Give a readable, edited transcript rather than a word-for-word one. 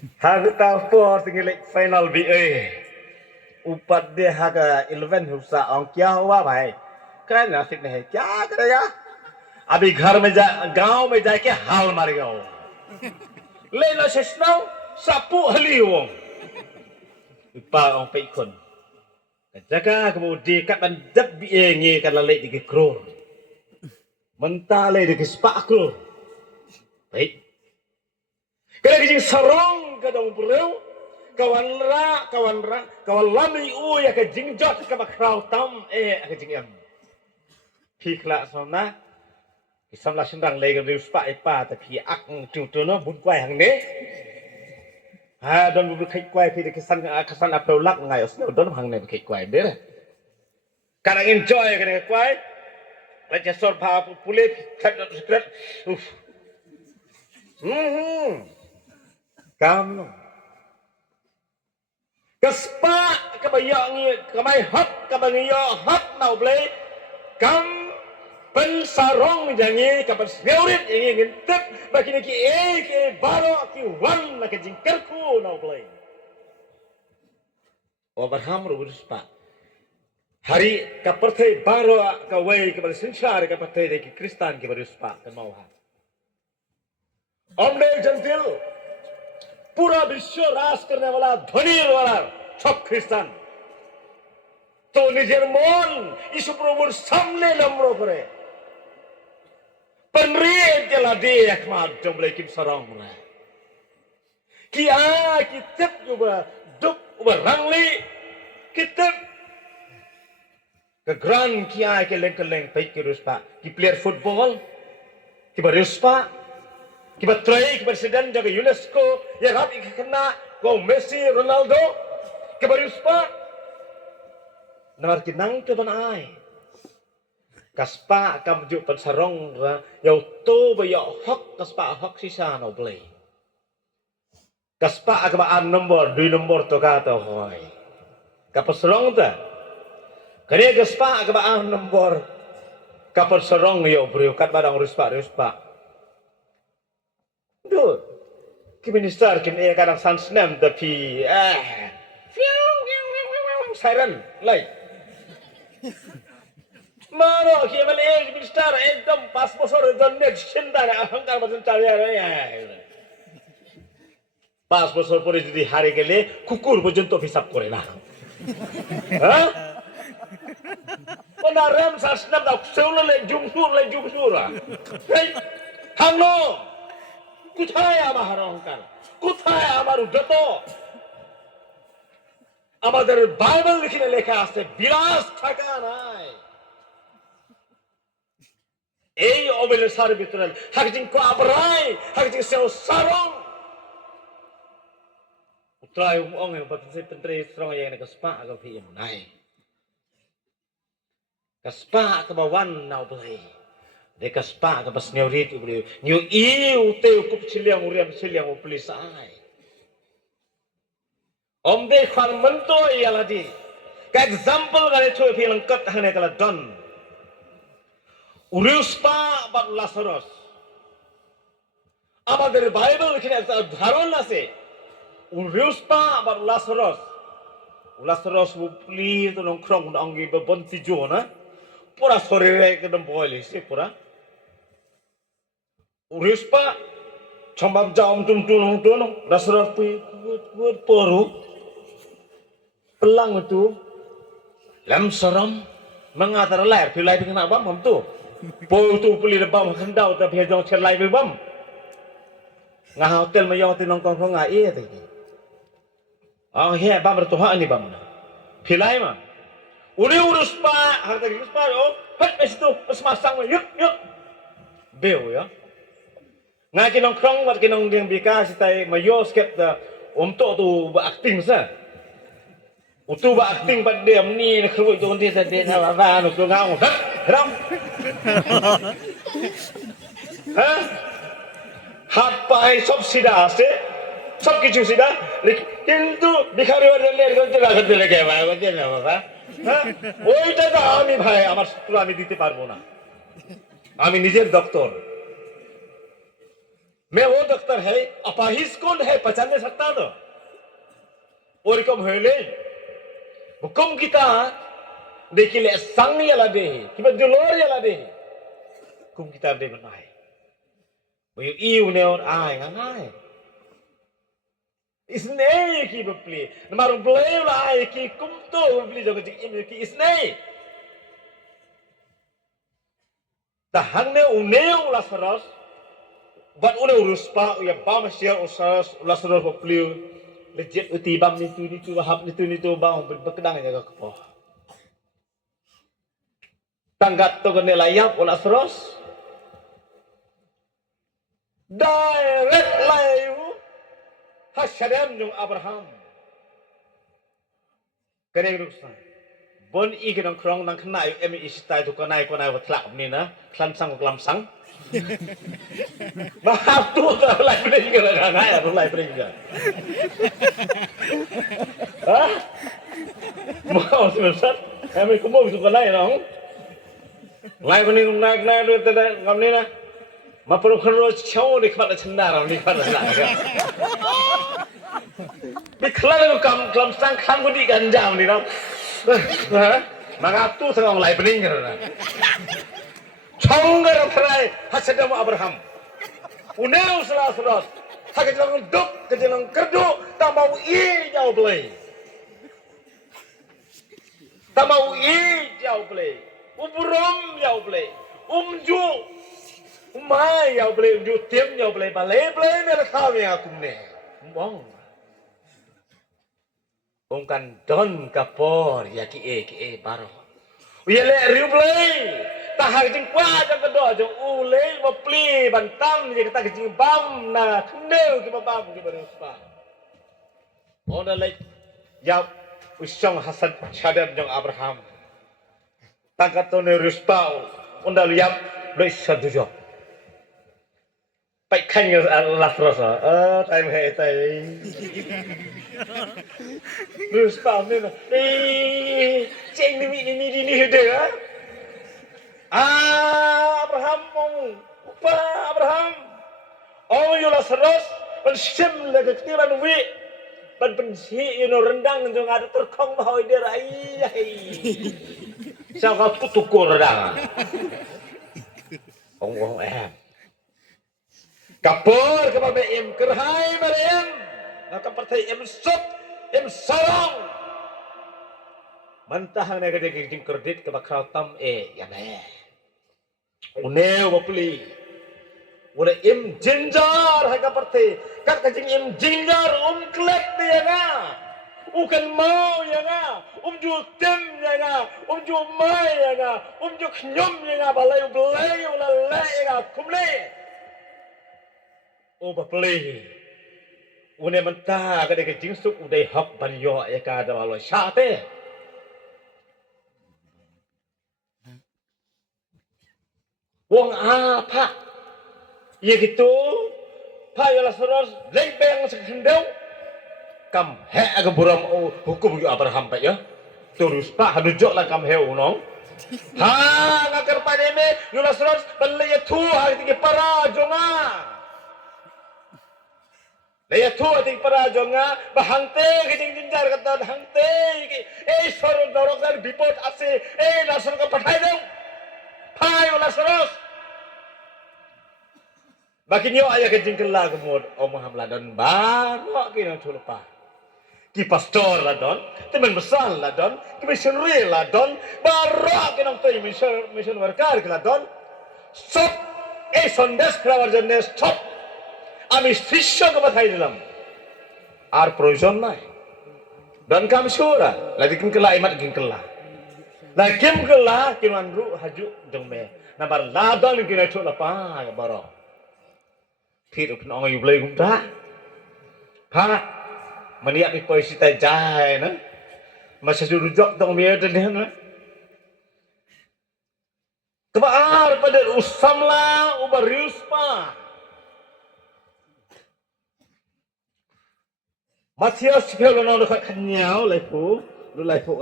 Hagta po tingil final BA. Upat dia haga 11 हुसा और क्या हुआ भाई क्या नासिक नहीं क्या करेगा अभी घर में जा गांव में जाके हाल मारेगा वो ले लो शेषनाव sapu hali wong pa ong pe kon jaga kemudian kat ban dab BA ngi kan la le di kror mentale di spa kror baik kalau kijing sarong kadang bro kawan lami ya ke jingjot ke bakrau tam ke jingam phikla somna samla sindang le ke rius pa ta phi ak tu no bun kwai hang ne ha don bu khai kwai phi ke san ap lak ngai os don hang ne khai kwai de kadang enjoy ke kwai la ja sor pha pule khat secret kam Kaspa kabayang kamay hot kabangiyo hot na ublay kam pensarong jangi kapan spirit yang ngintip bagi ki ke baro ki wan na ka jingkerku na ublay Abraham rubuspa hari kaperthe baro ka way ka sinsar ka perthe de ki Kristan ki baruspa kan mauha omne gentil पूरा विश्व राज करने वाला धनी वाला सब ख्रिस्टान तो निजेर मन यीशु प्रभुर सामने नम्र करे penri jela de akmat jomble kim sarong mulai kia kitep juga duk berangli kitep ke grand kia ke leng baik ke ruspa ki player football ki baruspa kiba try presiden jaga UNESCO ya rap ikena ko Messi Ronaldo kiba ruspa nawar kinang to ban ai kaspa kam ju pensarong ra yau to ba ya hok kaspa hok sisa no play kaspa akba an nomor 2 nomor to ka to hoy kapasrong ta kare kaspa akba an nomor kapasrong yo bro kat badang ruspa Duh, minister kini kadang sansnem tapi siren like maro kini minister ekdom pas bosor don next cinta ahangkar macam cari ya pas bosor pore jadi hari gele kukur পর্যন্ত হিসাব করে না হ্যাঁ কোন ram sansnem dak seula le jumsur hangno কোথায় আমার অহংকার কোথায় আমার উদ্ধত আমাদের বাইবেল লিখে লেখা আছে বিলাস থাকা নাই এই অবেলের সার ভিতরে হাকিজিং কো আবরাই হাকিজিং সেও সারং উত্রাই অং এ বাতসে তন্ত্রে strong yang kaspa ka phi nai kaspa ka bawan na oblai Dekas pa ka pas ngeurit ubri nyu iu te kup chiliang uriam chiliang uplisai ombe khan manto yaladi ka example gale choi philang kat hane kala don uriuspa bat Lazarus আমাদের বাইবেল এখানে একটা ধারণ আছে uriuspa bat Lazarus upli to nong krong ongi be bonti jona pura sorire ekdom boil ise pura Urispa chambam jam tum Lazarus put poru pelang itu lam saram mengatar layar pilai kena bam tu poru tu puli bam hendau ta phejong chelai be bam nga hotel ma yong tinong kong nga e te he bam tu ha ni bam pilai ma uruspa harta uruspa yo hat besitu pasmasang yuk beu ya nga kinong krong wat kinong ding bikas tay mayos ket da to tu ba acting sa utu ba acting ba dem ni na khru tu ndi sa de na ba no tu ngao ram ha hat pai sob sida ase সব কিছু সিধা কিন্তু ভিখারি ওয়ালের গন্তে রাখতে লাগে ভাই গন্তে না বাবা হ্যাঁ ওইটা তো আমি ভাই আমার সূত্র আমি দিতে পারবো না আমি নিজের দপ্তর मैं वो डॉक्टर है अपाहिज कौन है पहचान नहीं सकता तो और कम hele hukum kita dekile sang yala de kiba dolor yala de hukum kita de benai boyo iu ne or ai ngai isne ki bepli namar blay la ai ki kum to bepli jogo ki ki isne tahang ne uneu la saros buat uneu ruspa ya ba masia usas la saros bepli legit uti bam nitu wahab nitu bang berkedang jaga kepoh tanggat to kene layap ola seros direct layu hasyadam jong Abraham kene ruksa bon i kenong krong nang kena yu emi istai tu konai watlak ni na klan sang klam sang bahap tu lai pring ke ngai aku lai pring ke ha mau sebesar emi kumo tu konai nong lai pring naik tu tada ngam ni na ma pro khro chau ni khat chanda raw ni khat la ka ni klan klam sang khang ko di kan jam ni raw Maka tu sang lai pening kerana. Chonggar terai hasadam Abraham. Uneu selas. Hakat jangan duk, kejangan kerdu, tak mau i jauh belai. Tak mau i jauh belai. Ubrom jauh belai. Umju. Umai jauh belai. Umju tim jauh belai. Balai ni rakam yang aku ni. Bang. Ungkan don kapor ya ki baro. Uya le riublei. Tahar jing kwa jang kedo jang ulei mapli bantam je kata jing bam na kendeu ki bam ki baruspa. Ona lai yap usang hasad syadam jang Abraham. Tangkatone ruspa onda yap doi sadujo. Pai khanh Lazarus tai me tai Terus paham ni ceng ni hede Abraham apa Abraham yo Lazarus ban sim le ke tiran wi ban pensi ino rendang jong ada terkong bahau dia ai sao ka putukur rendang ong em kapur ke babe em kerhai barem nak partai em sop em sarong mantah ne gede jing kredit ke bakal tam ya ne uneu bapli ure em jinjar ha ka partai kak jing em jinjar klek dia na ukan mau ya na ju tem ya na ju mai ya na ju khnyom ya na balai blai ula le ya kumle o bapli une manta ka de jing suk udai hak ban yo ya ka da lo sha te wong apa ya gitu pa yo Lazarus lebeng sekendau kam he aga buram hukum yo Abraham pa ya terus pa hadu jok la kam he unong ha ngakar pa de me yo Lazarus balle ya thu ha ti para jonga Laya tu ating para jonga bahangte kijing jinjar kata hangte soro dorokar bipot ase Lazarus ka pathai dong phai Lazarus bakin yo aya kijing kela kemod omaham ladon baro kina thulpa ki pastor ladon teman besar ladon ki missionary ladon baro kina toy mission worker ladon sop sondes krabar jonne stop আমি শিষ্যকে বাধাই দিলাম আর প্রয়োজন নাই dan kami syura lagi kim kela imat kim kela la kim kela kiman ru haju jong me nabar la don kina chu la pa baro thit upn ong yu blei kum ta ha mania pi poi si tai jai na ma sa ju jok dong me den na kebar pada usamla ubarius pa Matias kalau nak kanyau, lepo, lu lepo